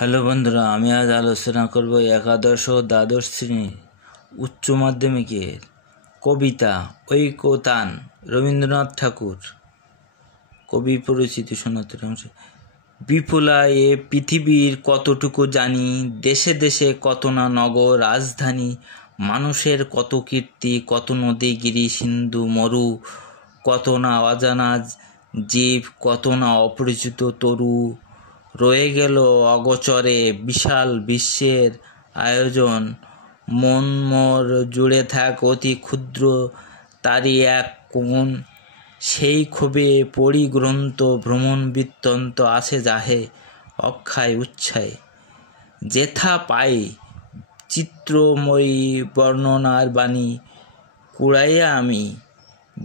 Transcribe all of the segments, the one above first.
Hello বন্ধুরা, আমি আজ আলোচনা করব একাদশ ও দ্বাদশ শ্রেণীর উচ্চ মাধ্যমিকের কবিতা ঐকতান রবীন্দ্রনাথ ঠাকুর। কবি পরিচিতি শোনাতে বিপুলা এ পৃথিবীর কতটুকু জানি, দেশে দেশে কত না নগর রাজধানী, মানুষের কত কীর্তি, কত নদী গিরি সিন্ধু মরু, কত না অজানা জীব, কত না অপরিচিত তরু, রয়ে গেল অগোচরে বিশাল বিশ্বের আয়োজন, মন মোর জুড়ে থাক অতি ক্ষুদ্র তারই এক কোণ, সেই ক্ষোভে পড়ি গ্রন্থ ভ্রমণ বৃত্তান্ত আসে যাহে অক্ষয় উচ্ছায়, যেথা পাই চিত্রময়ী বর্ণনার বাণী, কুড়াইয়া আমি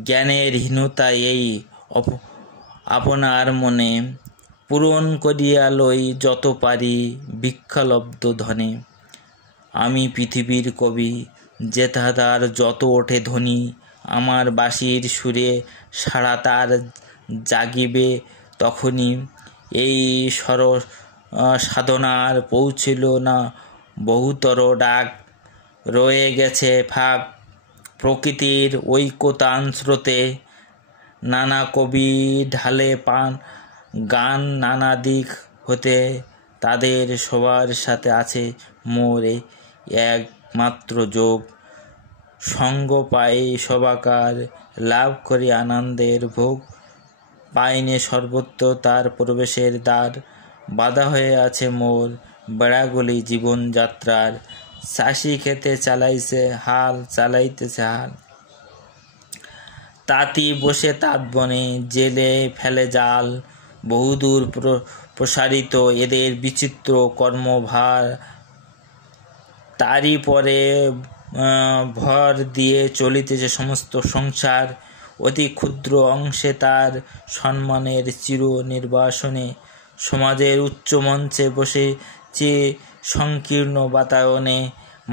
জ্ঞানের হীনতা এই আপনার মনে, পূরণ করিয়া লই যত পারি ভিক্ষালব্ধ ধনে, আমি পৃথিবীর কবি যেথা তার যত ওঠে ধ্বনি, আমার বাঁশির সুরে সাড়া তার জাগিবে তখনই, এই সাধনার পৌঁছিল না বহুতর ডাক, রয়ে গেছে ফাঁক প্রকৃতির ঐকতান স্রোতে, নানা কবি ঢালে পান গান নানা দিক হতে, তাদের সবার সাথে আছে মোর একমাত্র যোগ, সঙ্গ পাই সবাকার লাভ করি আনন্দের ভোগ, পাইনে সর্বত্র তার প্রবেশের দ্বার, বাধা হয়ে আছে মোর বেড়াগুলি জীবনযাত্রার, চাষি খেতে চালাইতেছে হাল, তাঁতি বসে তাঁত বনে জেলে ফেলে জাল, বহুদূর প্রসারিত এদের বিচিত্র কর্মভার, তারই পরে ভর দিয়ে চলিতেছে সমস্ত সংসার, অতি ক্ষুদ্র অংশে তার সম্মানের চির নির্বাসনে, সমাজের উচ্চ মঞ্চে বসেছি সংকীর্ণ বাতায়নে,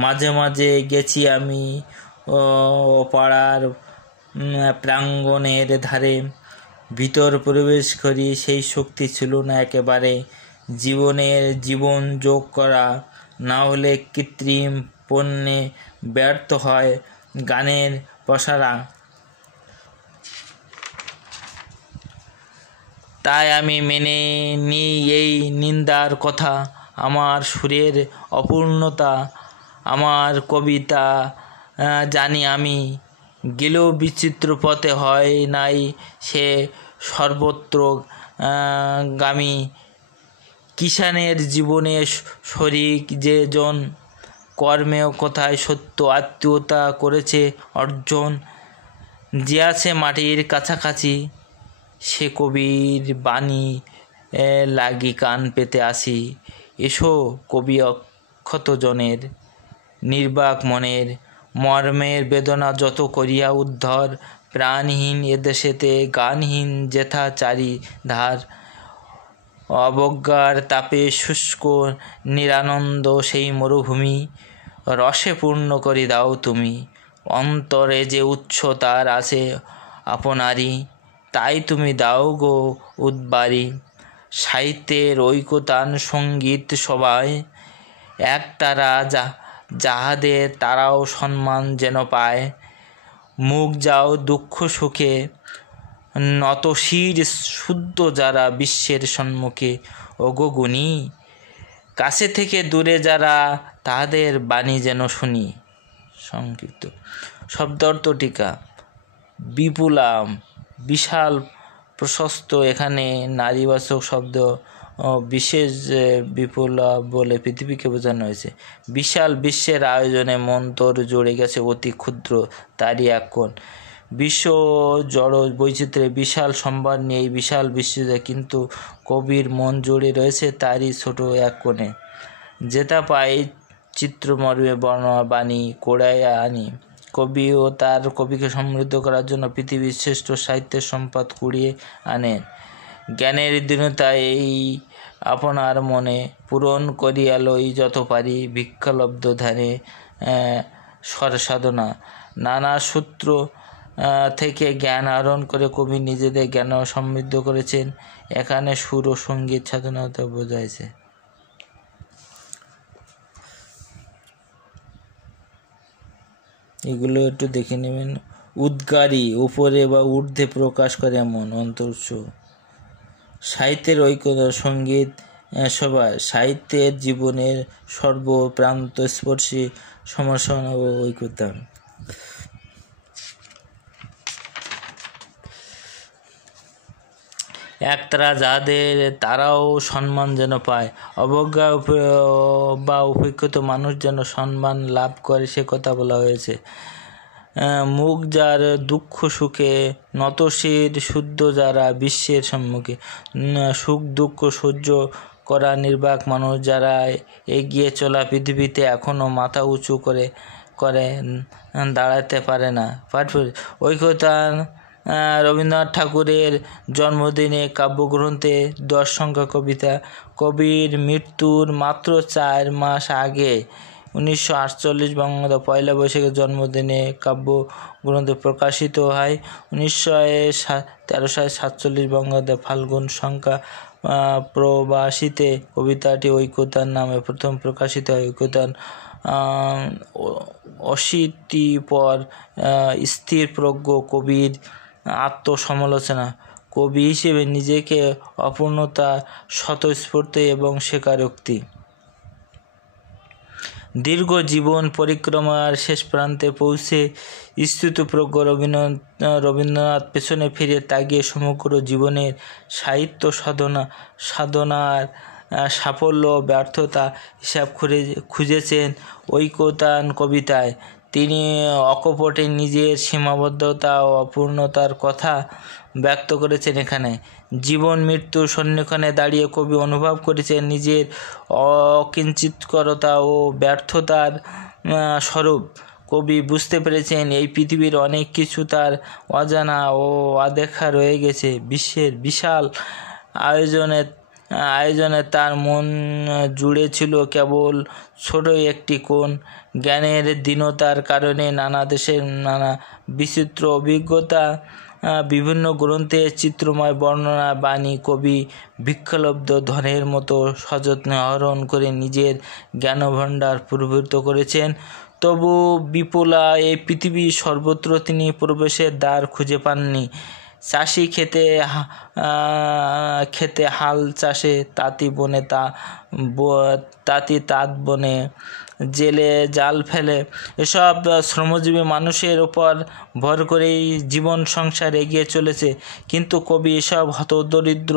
মাঝে মাঝে গেছি আমি পাড়ার প্রাঙ্গণের ধারে, ভিতর প্রবেশ করি সেই শক্তি ছিল না একেবারে, জীবন যোগ করা না হলে কৃত্রিম পণ্যে ব্যর্থ হয় গানের পসারা, তাই আমি মেনে নিই এই নিন্দার কথা, আমার সুরের অপূর্ণতা, আমার কবিতা জানি আমি, গেলেও বিচিত্র পথে হয় নাই সে সর্বত্র গামী, কিষাণের জীবনে শরিক যে জন, কর্মেও কোথায় সত্য আত্মীয়তা করেছে অর্জন, যে আছে মাটির কাছাকাছি, সে কবির বাণী লাগি কান পেতে আসি, এসো কবি অক্ষত জনের নির্বাক মনের, মর্মের বেদনা যত করিয়া উদ্ধর, প্রাণহীন এদেশেতে গানহীন যেথা চারিধার, অবজ্ঞার তাপে শুষ্ক নিরানন্দ সেই মরুভূমি, রসে পূর্ণ করি দাও তুমি, অন্তরে যে উচ্চতার আছে আপনারই, তাই তুমি দাও গো উদ্বারী, সাহিত্যের ঐকতান সঙ্গীত সবাই এক তারা যাহাদের তারাও সম্মান যেন পায়, মুখ যাও দুঃখ সুখে নত শির শুদ্ধ যারা বিশ্বের সম্মুখে, ওগো গুণী কাছে থেকে দূরে যারা তাহাদের বাণী যেন শুনি। সংক্ষিপ্ত শব্দার্থ টিকা। বিপুলা বিশাল প্রশস্ত, এখানে নারীবাচক শব্দ বিশেষ বিপুলা বলে পৃথিবীকে বোঝানো হয়েছে। বিশাল বিশ্বের আয়োজনে মন তোর জুড়ে গেছে অতি ক্ষুদ্র তারই এক কোণ, বিশ্ব জড় বৈচিত্র্যে বিশাল সম্ভার নিয়ে এই বিশাল বিশ্বে, কিন্তু কবির মন জুড়ে রয়েছে তারই ছোট এক কোণে, যেটা পাই চিত্রমর্মে বর্ণনা বাণী কোড়াইয়া আনি, কবি ও তার কবিকে সমৃদ্ধ করার জন্য পৃথিবীর শ্রেষ্ঠ সাহিত্যের সম্পদ কুড়িয়ে আনেন, জ্ঞানের দীনতা এই আপনার মনে, পূরণ করিয়া লই যত পারি ভিক্ষালব্ধ ধ্যানে সাধনা, নানা সূত্র থেকে জ্ঞান আহরণ করে কবি নিজেদের জ্ঞান সমৃদ্ধ করেছেন। এখানে সুর ও সঙ্গীত সাধনাতে বোঝাইছে। এগুলো একটু দেখে নেবেন। উদ্গারী, উপরে বা ঊর্ধ্বে প্রকাশ করে এমন অন্তর্স। সাহিত্যের ঐক্যতা, সঙ্গীত সভা সাহিত্যের জীবনের সর্বপ্রান্তস্পর্শী সমর্ষণ ও ঐক্যতা। একতারা যাদের, তারাও সম্মান যেন পায়, অবজ্ঞা বা উপেক্ষিত মানুষ যেন সম্মান লাভ করে, সে কথা বলা হয়েছে। মুখ যার দুঃখ সুখে নতশির, শুদ্ধ যারা বিশ্বের সম্মুখে, সুখ দুঃখ সহ্য করা নির্বাক মানুষ যারা এগিয়ে চলা পৃথিবীতে এখনও মাথা উঁচু করে দাঁড়াতে পারে না। ঐক্যতা রবীন্দ্রনাথ ঠাকুরের জন্মদিনে কাব্যগ্রন্থে 10 সংখ্যা কবিতা। কবির মৃত্যুর মাত্র 4 মাস আগে 1948 বঙ্গাব্দ পয়লা বৈশাখের জন্মদিনে কাব্যগ্রন্থ প্রকাশিত হয়। 1913 সালে 47 বঙ্গাব্দে ফাল্গুন সংখ্যা প্রবাসীতে কবিতাটি ঐক্যতার নামে প্রথম প্রকাশিত হয়। ঐক্যতার 80 পর স্থিরপ্রজ্ঞ কবির আত্মসমালোচনা। কবি হিসেবে নিজেকে অপূর্ণতা, স্বতঃস্ফূর্ত এবং স্বীকারোক্তি। দীর্ঘ জীবন পরিক্রমার শেষ প্রান্তে পৌঁছে স্থিতপ্রজ্ঞ রবীন্দ্রনাথ পেছনে ফিরে তাকিয়ে সমগ্র জীবনের সাহিত্য সাধনার সাফল্য ব্যর্থতা হিসাব খুঁজেছেন ঐক্যতান কবিতায়। তিনি অকপটে নিজের সীমাবদ্ধতা ও অপূর্ণতার কথা ব্যক্ত করেছেন এখানে। জীবন মৃত্যুর সন্নিক্ষণে দাঁড়িয়ে কবি অনুভব করেছেন নিজের অকিঞ্চিৎকরতা ও ব্যর্থতার স্বরূপ। কবি বুঝতে পেরেছেন এই পৃথিবীর অনেক কিছু তার অজানা ও অদেখা রয়ে গেছে। বিশ্বের বিশাল আয়োজনে তার মন জুড়ে ছিল কেবল ছোট একটি কোণ। জ্ঞানের দীনতার কারণে নানা দেশের নানা বিচিত্র অভিজ্ঞতা, বিভিন্ন গ্রন্থের চিত্রময় বর্ণনা বাণী কবি ভিক্ষালব্ধ ধনের মতো সযত্নে আহরণ করে নিজের জ্ঞানভাণ্ডার পূর্বভূত করেছেন। তবু বিপুলা এই পৃথিবী সর্বত্র তিনি প্রবেশের দ্বার খুঁজে পাননি। চাষি খেতে হাল চাষে, তাঁতি তাঁত বনে, জেলে জাল ফেলে, এসব শ্রমজীবী মানুষের ওপর ভর করেই জীবন সংসার এগিয়ে চলেছে। কিন্তু কবি এসব হতদরিদ্র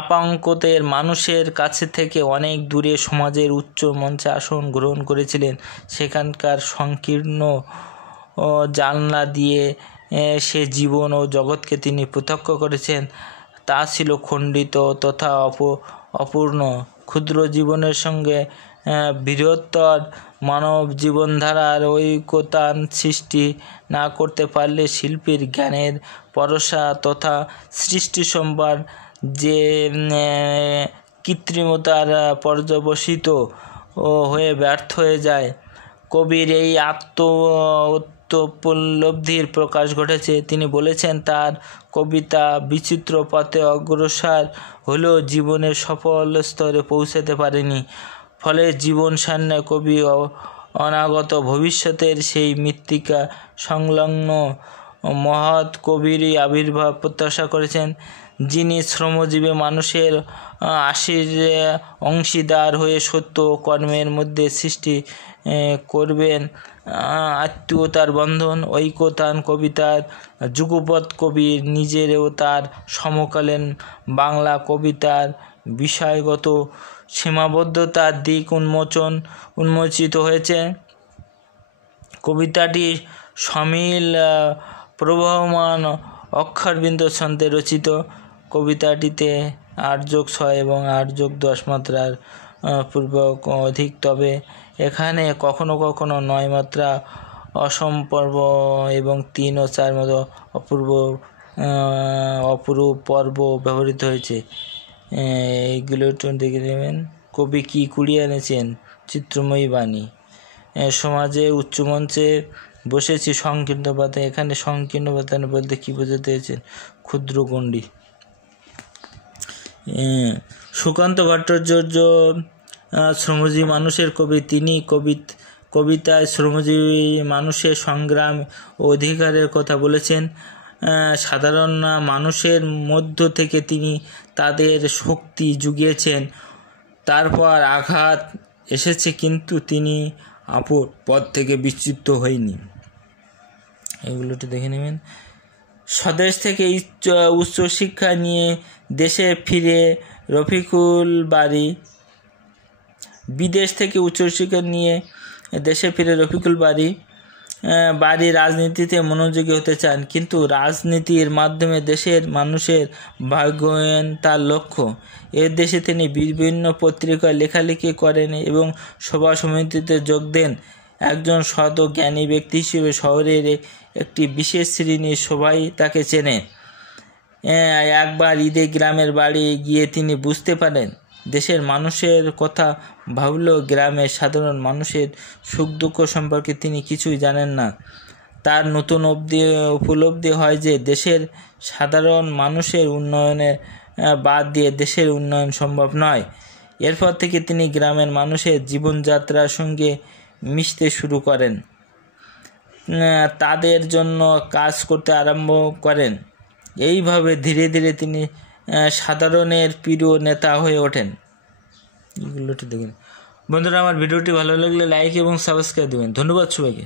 আপাঙ্কতের মানুষের কাছে থেকে অনেক দূরে সমাজের উচ্চ মঞ্চে আসন গ্রহণ করেছিলেন। সেখানকার সংকীর্ণ জানলা দিয়ে সে জীবন ও জগৎকে তিনি প্রত্যক্ষ করেছেন। তা ছিল খণ্ডিত তথা অপূর্ণ। ক্ষুদ্র জীবনের সঙ্গে বৃহত্তর মানব জীবনধারার ঐকতান সৃষ্টি না করতে পারলে শিল্পীর জ্ঞানের পরশা তথা সৃষ্টি সম্ভার যে কৃত্রিমতার পর্যবসিত হয়ে ব্যর্থ হয়ে যায়। কবির এই আত্মোপলব্ধির প্রকাশ ঘটেছে। তিনি বলেছেন, তার কবিতা বিচিত্র পথে অগ্রসর হলেও জীবনের সফল স্তরে পৌঁছাতে পারেনি। ফলে জীবন সান্নে কবি অনাগত ভবিষ্যতের সেই মৃত্তিকা সংলগ্ন মহৎ কবিরই আবির্ভাব প্রত্যাশা করেছেন, যিনি শ্রমজীবী মানুষের অংশীদার হয়ে সত্য কর্মের মধ্যে সৃষ্টি করবেন আত্মীয়তার বন্ধন। ঐকতান কবিতার যুগপৎ কবি নিজেরও তার সমকালীন বাংলা কবিতার বিষয়গত সীমাবদ্ধতার দিক উন্মোচিত হয়েছে। কবিতাটি সমিল প্রবহমান অক্ষরবিন্দ ছন্দে রচিত। কবিতাটিতে 8+6 এবং 8+10 মাত্রার পূর্বক অধিক, তবে এখানে কখনো কখনো 9 মাত্রা অসম্পর্ব এবং 3 ও 4 মতো অপরূপ পর্ব ব্যবহৃত হয়েছে। এইগুলো একটু দেখে নেবেন। কবি কি কুড়িয়ে এনেছেন? চিত্রময়ী বাণী। সমাজে উচ্চমঞ্চে বসেছি সংকীর্ণ পাতা। এখানে সংকীর্ণ পাতা বলতে কী বোঝাতে হয়েছেন? ক্ষুদ্র গণ্ডি। সুকান্ত ভট্টাচার্য শ্রমজীবী মানুষের কবি। তিনি কবিতায় শ্রমজীবী মানুষের সংগ্রাম ও অধিকারের কথা বলেছেন। সাধারণ মানুষের মধ্য থেকে তিনি তাদের শক্তি জুগিয়েছেন। তারপর আঘাত এসেছে, কিন্তু তিনি আপন পথ থেকে বিচ্যুত হয়নি। এগুলোটি দেখে নেবেন। স্বদেশ থেকে উচ্চশিক্ষা নিয়ে দেশে ফিরে রফিকুল বারী বিদেশ থেকে উচ্চশিক্ষা নিয়ে দেশে ফিরে রফিকুল বারী রাজনীতিতে মনোযোগী হতে চান, কিন্তু রাজনীতির মাধ্যমে দেশের মানুষের ভাগ্যায়ন তার লক্ষ্য। এর দেশে তিনি বিভিন্ন পত্রিকায় লেখালেখি করেন এবং সভা সমিতিতে যোগ দেন। একজন সৎ ও জ্ঞানী ব্যক্তি হিসেবে শহরের একটি বিশেষ শ্রেণীর সবাই তাকে চেনে। একবার ঈদে গ্রামের বাড়ি গিয়ে তিনি বুঝতে পারেন, দেশের মানুষের কথা ভাবলেও গ্রামের সাধারণ মানুষের সুখ দুঃখ সম্পর্কে তিনি কিছুই জানেন না। তার নতুন উপলব্ধি হয় যে দেশের সাধারণ মানুষের উন্নয়নের বাদ দিয়ে দেশের উন্নয়ন সম্ভব নয়। এরপর থেকে তিনি গ্রামের মানুষের জীবনযাত্রার সঙ্গে মিশতে শুরু করেন, তাদের জন্য কাজ করতে আরম্ভ করেন। এইভাবে ধীরে ধীরে তিনি সাধারণের প্রিয় নেতা হয়ে ওঠেন। এগুলোটি দেখেন। বন্ধুরা, আমার ভিডিওটি ভালো লাগলে লাইক এবং সাবস্ক্রাইব দেবেন। ধন্যবাদ সবাইকে।